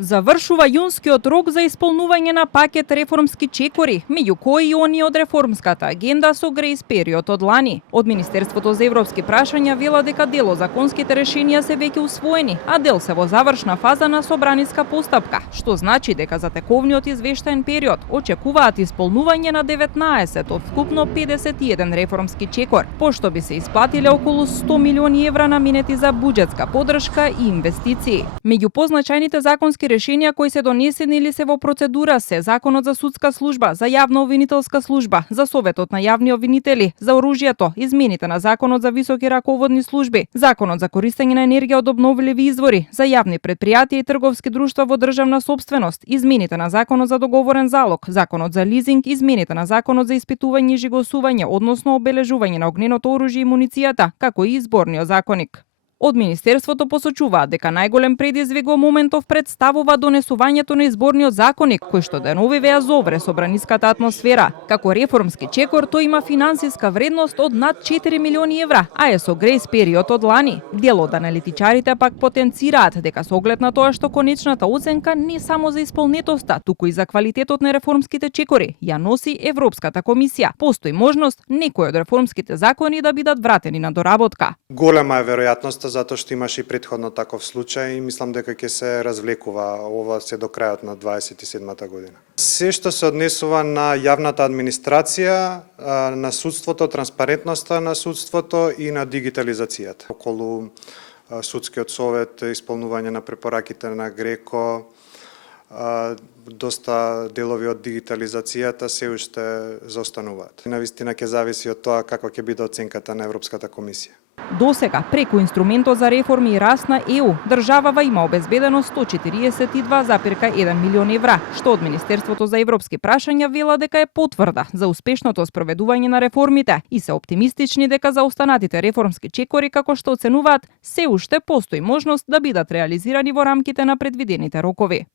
Завршува јунскиот рок за исполнување на пакет реформски чекори, меѓу кои и они од реформската агенда со грејс период од лани. Од Министерството за европски прашања велат дека дел од законските решенија се веќе усвоени, а дел се во завршна фаза на собраниска постапка, што значи дека за тековниот извештаен период очекуваат исполнување на 19 од вкупно 51 реформски чекор, пошто би се исплатиле околу 100 милиони евра наменети за буџетска поддршка и инвестиции. Меѓу позначајните законски решенија кои се донесени или се во процедура се Законот за судска служба, за јавна обвинителска служба, за Советот на јавни обвинители, за оружјето, измените на Законот за високи раководни служби, Законот за користење на енергија од обновливи извори, за јавни претпријатија и трговски друштва во државна сопственост, измените на Законот за договорен залог, Законот за лизинг, измените на Законот за испитување и жигосување, односно обележување на огненото оружје и муницијата, како и изборниот законник. Од Министерството посочуваат дека најголем предизвик во моментов представува донесувањето на изборниот законник, кој што деновиве ја зовре собраниската атмосфера. Како реформски чекор, тој има финансиска вредност од над 4 милиони евра, а е со грејс период од лани. Дел од аналитичарите пак потенцираат дека со оглед на тоа што конечната оценка не само за исполнетоста, туку и за квалитетот на реформските чекори ја носи Европската комисија. Постои можност некои од реформските закони да бидат вратени на доработка. Голема е веројатноста затоа што имаше и претходно таков случај и мислам дека ќе се развлекува ова се до крајот на 27-та година. Се што се однесува на јавната администрација, на судството, транспарентноста на судството и на дигитализацијата. Околу судскиот совет, исполнување на препораките на ГРЕКО, доста делови од дигитализацијата се уште заостануваат. Навистина ќе зависи од тоа каква ќе биде оценката на Европската комисија. Досега, преку инструментот за реформи и раст на ЕУ, државава има обезбедено 142,1 милион евра, што од Министерството за европски прашања вела дека е потврда за успешното спроведување на реформите и се оптимистични дека за останатите реформски чекори, како што оценуваат, се уште постои можност да бидат реализирани во рамките на предвидените рокови.